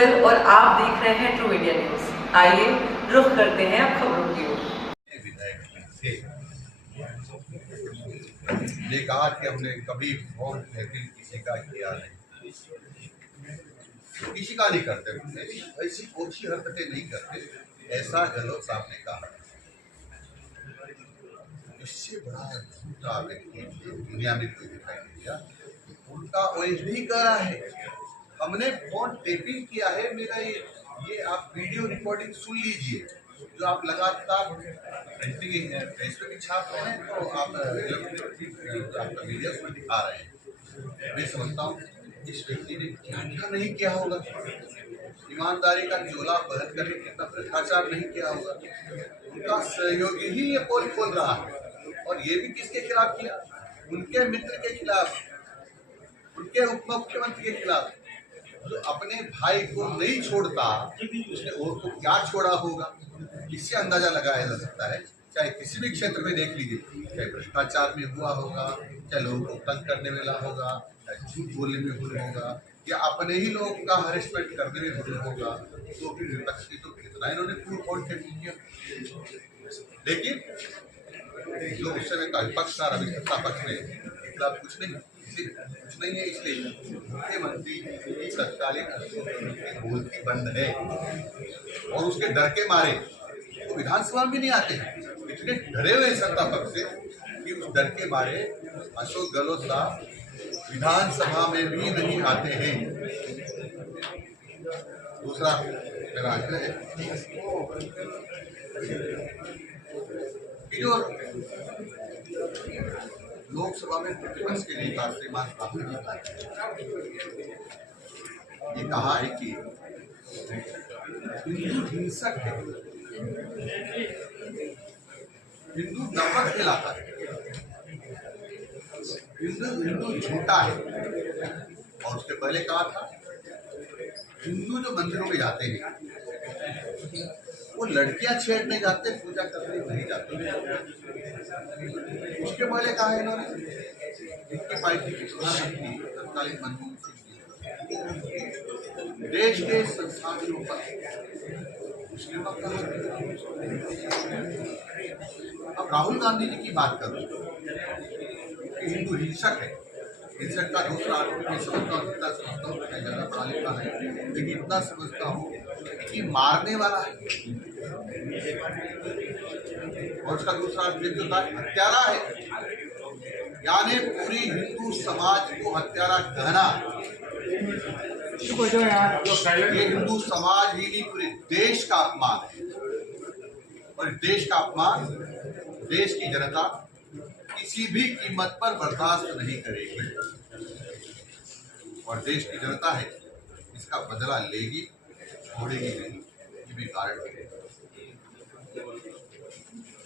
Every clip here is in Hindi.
गोयल और आप देख रहे हैं ट्रू इंडिया न्यूज। आइए रुख करते हैं अब खबरों की ओर। ने कहा कि हमने कभी वोट लेकिन किसी का किया नहीं, किसी का नहीं करते, ऐसी ओछी हरकतें नहीं करते, ऐसा गहलोत साहब ने कहा। इससे बड़ा झूठा व्यक्ति दुनिया में कोई दिखाई नहीं दिया। उनका वही कह रहा है हमने फोन टेपिंग किया है। मेरा ये आप वीडियो रिकॉर्डिंग सुन लीजिए, जो आप लगातार फेसबुक की छाप रहे हैं, तो आप आपका मीडिया उसमें दिखा रहे हैं। मैं समझता हूँ इस व्यक्ति ने क्या नहीं किया होगा, ईमानदारी का चोला पहन कर कितना भ्रष्टाचार नहीं किया होगा। उनका सहयोगी ही ये पोल खोल रहा है, और ये भी किसके खिलाफ किया? उनके मित्र के खिलाफ, उनके उप मुख्यमंत्री के खिलाफ। जो अपने भाई को नहीं छोड़ता, उसने और को क्या छोड़ा होगा, इससे अंदाजा लगाया जा सकता है। चाहे किसी भी क्षेत्र में देख लीजिए, चाहे भ्रष्टाचार में हुआ होगा, चाहे लोगों को तंग करने वाला होगा, चाहे झूठ बोलने में हुआ होगा, या अपने ही लोगों का हरेसमेंट करने में हुआ होगा, तो फिर विपक्ष की तो कितना इन्होंने फूल किया। लेकिन जो उस समय का विपक्ष था, अभी सत्ता पक्ष में खिलाफ कुछ नहीं है, इसलिए मुख्यमंत्री की तत्कालीन बोलती बंद है, और उसके डर के मारे तो विधानसभा में नहीं आते हैं। इतने डरे हुए सत्ता पक्ष से कि उस डर के मारे अशोक गहलोत साहब विधानसभा में भी नहीं आते हैं। दूसरा मेरा आग्रह है कि जो लोकसभा में प्रतिपक्ष के नेता श्रीमान राहुल जी ये कहा है कि हिंदू हिंसक है, हिंदू नफरत फैलाता है, हिंदू झूठा है। और उसके पहले कहा था हिंदू जो मंदिरों में जाते हैं वो लड़कियां छेड़ने जाते, पूजा करने नहीं जाते। उसके पहले कहा है इन्होंने इनकी पार्टी की प्रधानमंत्री तत्कालीन मनमोहन सिंह जी देश के संसाधनों पर मुस्लिमों का। अब राहुल गांधी जी की बात करूं कि हिंदू हिंसक है। हिंसक का दूसरा अर्थ मैं समझता हूँ, जितना समझता हूँ मैं ज़्यादा पढ़ा लिखा है, लेकिन इतना समझता हूँ कि मारने वाला है, और उसका दूसरा अर्थ जो होता है हत्यारा है, यानी पूरी हिंदू समाज को हत्यारा कहना। ये हिंदू समाज ही नहीं, पूरे देश का अपमान है, और देश का अपमान देश की जनता किसी भी कीमत पर बर्दाश्त नहीं करेगी, और देश की जनता है इसका बदला लेगी, छोड़ेगी नहीं। ये भी कारण है।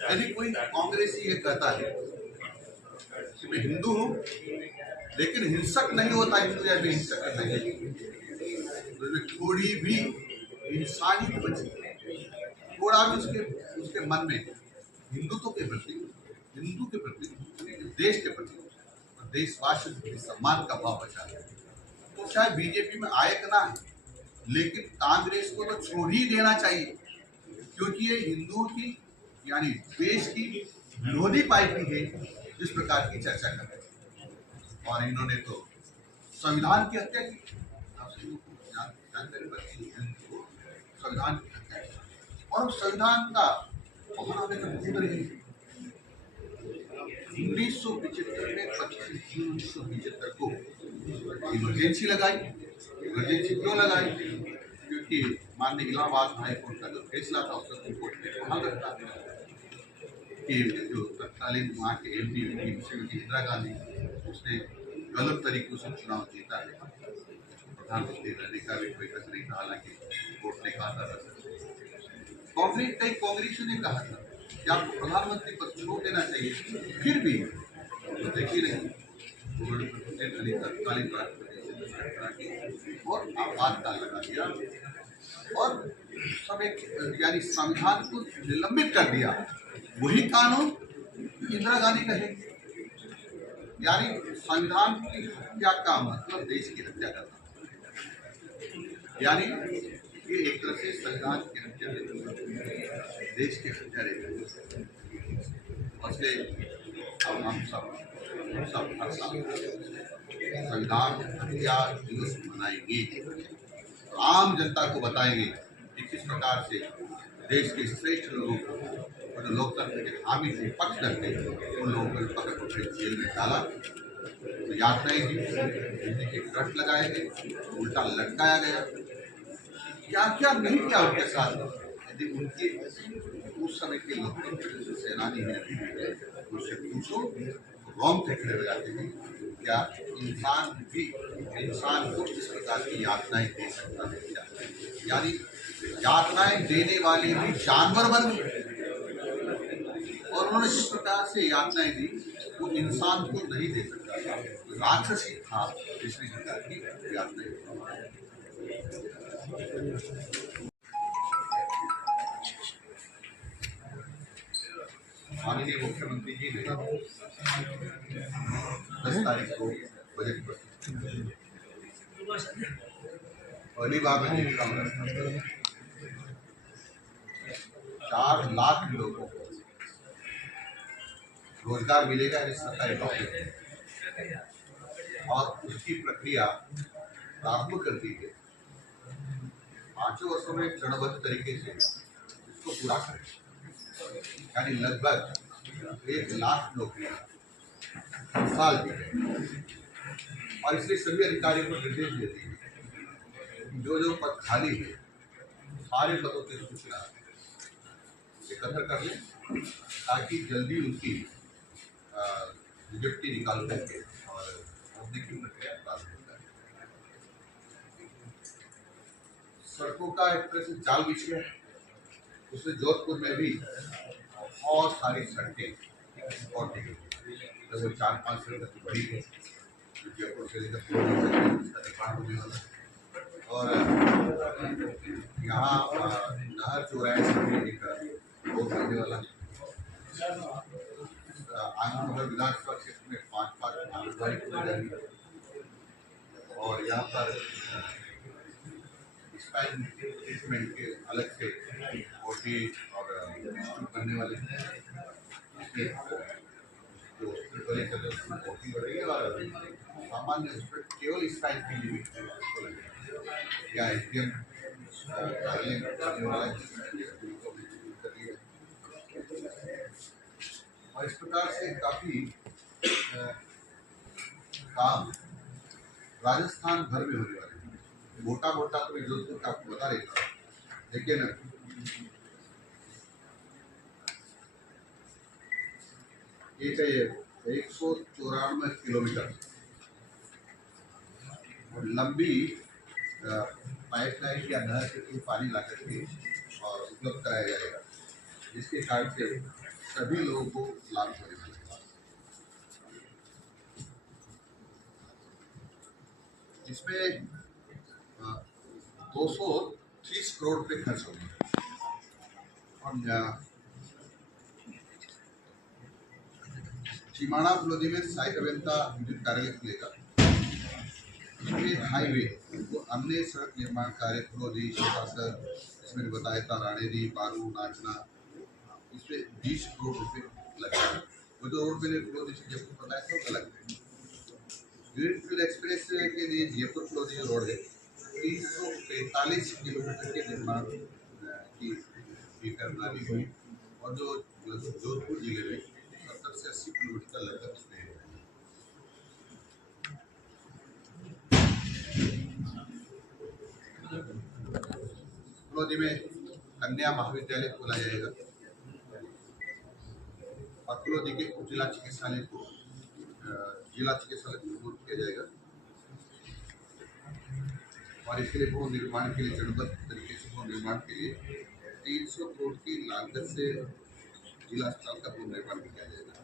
यदि कोई कांग्रेसी ये कहता है कि मैं हिंदू हूं लेकिन हिंसक नहीं होता, हिंदू या हिंसक नहीं, तो थोड़ी भी इंसानी बची, थोड़ा भी उसके मन में हिंदुत्व के प्रति, हिंदू के प्रति, देश के प्रति और देशवासियों के सम्मान का भाव बचा है, तो चाहे बीजेपी में आए कि ना है, लेकिन कांग्रेस को तो छोड़ ही देना चाहिए, क्योंकि ये हिंदुओं की यानी देश की विरोधी पार्टी है जिस प्रकार की चर्चा कर रहे हैं। और इन्होंने तो संविधान की हत्या की, संविधान की हत्या की, और संविधान का बनाने का भूल रही है। 1975 में 25 जून 1975 को इमरजेंसी लगाई। इमरजेंसी क्यों लगाई? क्योंकि माननीय इलाहाबाद हाई कोर्ट का जो फैसला था उसका सुप्रीम कोर्ट ने वहां रखा कि जो तत्कालीन वहाँ के एमपी श्रीमती इंदिरा गांधी, उसने गलत तरीके से चुनाव जीता है, प्रधानमंत्री रहने का भी कोई हक नहीं था, हालांकि कोर्ट ने कहा था। कई कांग्रेसियों ने कहा था कि आपको प्रधानमंत्री पद छोड़ देना चाहिए, फिर भी तो देखिए नहीं, उन्होंने तत्कालीन राष्ट्रपति और आपातकाल लगा दिया, और सब एक यानी संविधान को निलंबित कर दिया। वही कानून इंदिरा गांधी का है, यानी संविधान की हत्या का मतलब देश की हत्या करना। यानी ये एक तरह से संविधान की हत्या है, देश की हत्या है। इसलिए अब हम सब हर साल संविधान हत्या दिवस मनाएंगे, आम जनता को बताएंगे कि किस प्रकार से देश के श्रेष्ठ लोगों को और जो लोकतंत्र के हामी थे, पक्षधर थे, उन लोगों को पकड़ पकड़ जेल में डाला, तो यातनाएं दी, जिंदगी के कट लगाए गए, उल्टा लटकाया गया, क्या क्या नहीं किया उनके साथ। यदि उनके उस समय के लोकतंत्र सेनानी हैं उनसे पूछो, रोंगटे खड़े हो जाते हैं। क्या इंसान को इस प्रकार की यातनाएं दे सकता है क्या? यानी यातनाएं देने वाले भी जानवर बन गए, और उन्होंने जिस प्रकार से यातनाएं दी वो इंसान को नहीं दे सकता था, राक्षसी था जिसने प्रकार की यातनाएं दी। माननीय मुख्यमंत्री जी ने 10 तारीख को बजट प्रस्तुत, पहली बार बजट का 4 लाख लोगों को रोजगार मिलेगा इस सरकारी नौकरी, और उसकी प्रक्रिया प्रारंभ कर दी गई। 5 वर्षों में चरणबद्ध तरीके से इसको पूरा करें, यानी लगभग 1 लाख नौकरियां साल की है। और इसलिए सभी अधिकारियों को निर्देश देते हैं जो पद खाली है सारे पदों की सूचना एकत्र कर लें, ताकि जल्दी उनकी नियुक्ति निकाल करके और भरने की प्रक्रिया प्रारंभ हो जाए। सड़कों का एक तरह से जाल बिछ गया है, उसमें जोधपुर में भी बहुत सारी सड़कें और लगभग 4-5 सड़कें बड़ी है, जयपुर से लेकर उसका निर्माण होने वाला है। और यहाँ नहर चौराहे से भी एक रोड बनने वाला है। आनंदनगर विधानसभा क्षेत्र में 5 आंगनबाड़ी खुल जाएगी, और यहाँ पर स्पाइन ट्रीटमेंट के अलग से ओटी और बनने वाले हैं। जो हॉस्पिटल बने चल रहे उसमें ओटी हो रही है, और सामान्य हॉस्पिटल केवल स्पाइन के लिए या एसडीएम कार्यालय करने वाला और इस प्रकार से काफी काम राजस्थान भर में होने वाले हैं। मोटा तो मैं जोधपुर का आपको बता देता हूँ, लेकिन ये 194 किलोमीटर और लंबी पाइपलाइन या नहर के थ्रू पानी ला करके और उपलब्ध कराया जाएगा, जिसके कारण से सभी लोगों को लाभ होने वाला है। इसमें 230 करोड़ रुपये खर्च होंगे, और चिमाड़ा फुलोदी में सहायक अभियंता विद्युत कार्यालय खुलेगा। हाईवे तो अन्य सड़क निर्माण कार्य फुलोदी शिवसागर, इसमें बताया था राणेदी, बारू, नाचना, इसमें 20 करोड़ रुपये लगेगा। वो जो रोड मैंने फुलोदी से जयपुर बताया था अलग है। ग्रीनफील्ड एक्सप्रेस के लिए जयपुर फुलोदी जो रोड है 345 किलोमीटर के निर्माण की करना हुई, और जो जोधपुर जिले में 70 से 80 किलोमीटर लगभग इसमें है। फुलोदी में कन्या महाविद्यालय खोला जाएगा, और फुलोदी के उप जिला चिकित्सालय को जिला चिकित्सालय विभूत किया जाएगा, और इसके लिए भवन निर्माण के लिए चरणबद्ध तरीके से भवन निर्माण के लिए 300 करोड़ की लागत से जिला अस्पताल का भवन निर्माण किया जाएगा।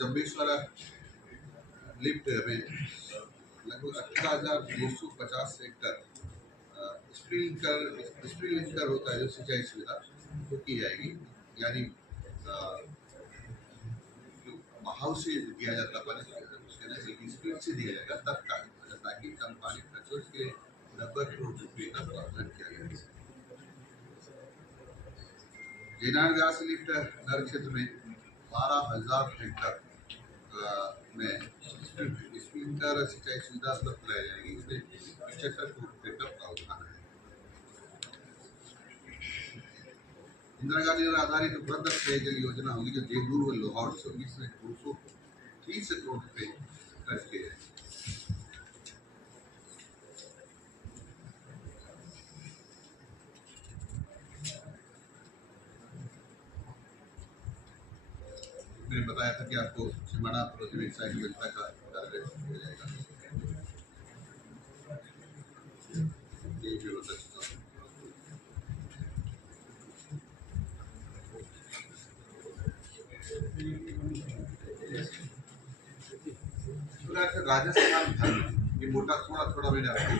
जम्बेश्वर लिफ्ट में लगभग 18,250 एकड़ स्प्रिंकलर होता है जो सिंचाई सुविधा तो की जाएगी, यानी बहाव से दिया जाता पानी उसके ना स्पीड से दिया जाएगा तब ताकि कम पानी खर्च हो। इसके 90 करोड़ रुपये का प्रावधान किया गया है। जेनार व्यास लिफ्ट नगर क्षेत्र में 12,000 हेक्टर में स्प्रिंकलर सिंचाई सुविधा उपलब्ध कराई जाएगी। इसमें 75 करोड़ रुपये का प्रावधान है। इंदिरा गांधी पर आधारित वृहद पेयजल योजना होगी जो देवदूर व लोहार से होगी। इसमें 230 करोड़ रुपये खर्च किए जाएंगे। मैंने बताया था कि आपको सिमड़ा प्रोजेक्ट साइड योजना का कार्य किया जाएगा। ये भी बता चुका हूँ। राजस्थान भर ये मोटा थोड़ा मैंने आपको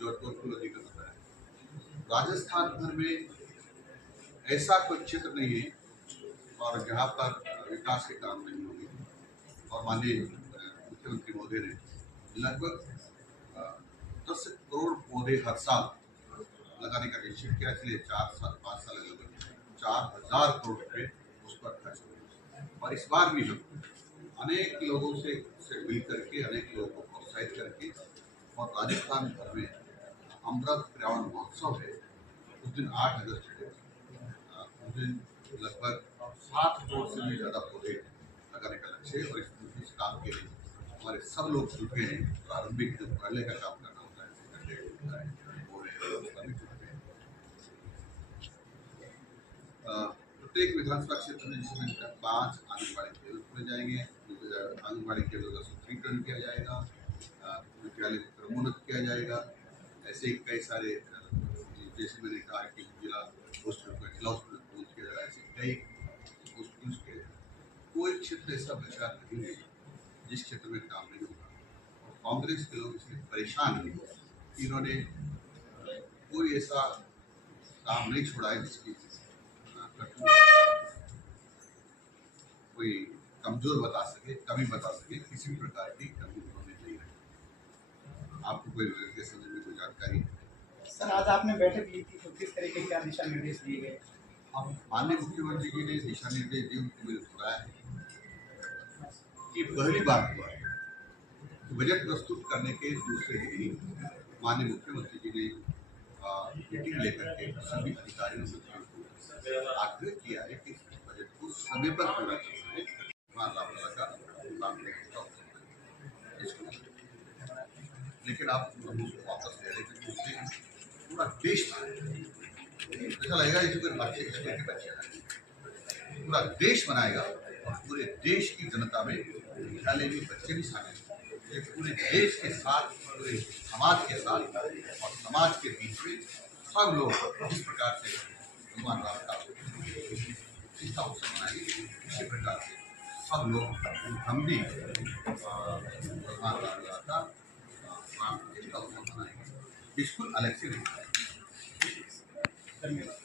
जोधपुर को जिक्र बताया। राजस्थान भर में ऐसा कोई क्षेत्र नहीं है और जहाँ पर विकास के काम नहीं होंगे। और माननीय मुख्यमंत्री महोदय ने लगभग 10 करोड़ पौधे हर साल लगाने का निश्चय किया। इसलिए 5 साल लगभग 4,000 करोड़ रुपये उस पर खर्च हुए। और इस बार भी हम अनेक लोगों से मिल करके अनेक लोगों को प्रोत्साहित करके और राजस्थान भर में अमृत पर्यावरण महोत्सव है। उस दिन 8 अगस्त को उस दिन लगभग 7 करोड़ से भी ज़्यादा पौधे लगाने का लक्ष्य है। और इस काम के लिए हमारे सब लोग जुटे हैं। प्रारंभिक जो पहले का काम करना होता है प्रत्येक विधानसभा क्षेत्र में जिसमें 5 आंगनबाड़ी केंद्र खोले जाएंगे। आंगनबाड़ी केंद्र का सुदृढ़ीकरण किया जाएगा। विद्यालय को क्रमोन्नत किया जाएगा। ऐसे कई सारे जैसे मैंने कहा कि जिला हॉस्पिटल को जिला हॉस्पिटल पहुँच किया जाएगा। ऐसे कई हॉस्पिटल्स के कोई क्षेत्र ऐसा बचा नहीं है जिस क्षेत्र में काम नहीं होगा। और कांग्रेस के लोग इसलिए परेशान हैं। इन्होंने कोई ऐसा काम नहीं छोड़ा है जिसकी कोई कमजोर बता सके, कमी बता सके। किसी भी प्रकार की कमी उन्होंने नहीं रखी। आपको कोई के संबंध में कोई जानकारी? सर, आज आपने बैठक ली थी तो किस तरह के क्या दिशा निर्देश दिए गए? हम माननीय मुख्यमंत्री जी ने दिशा निर्देश दिए। उनको मैंने सुनाया है कि पहली बार हुआ है बजट प्रस्तुत करने के दूसरे दिन माननीय मुख्यमंत्री जी ने मीटिंग लेकर के सभी अधिकारियों को आग्रह किया है कि बजट को समय पर पूरा करना है। लेकिन आप उसको वापस ले लेते पूरा देश ऐसा लगेगा जैसे कोई बच्चे स्कूल के बच्चे पूरा देश बनाएगा। और पूरे देश की जनता में विद्यालय में बच्चे भी शामिल हैं। पूरे देश के साथ पूरे समाज के साथ और समाज के बीच में सब लोग जिस प्रकार से भगवान राम का प्रतिष्ठा उत्सव मनाएंगे इसी प्रकार से सब लोग हम भी भगवान राम का प्रतिष्ठा उत्सव मनाएंगे। बिल्कुल अलग से नहीं। धन्यवाद।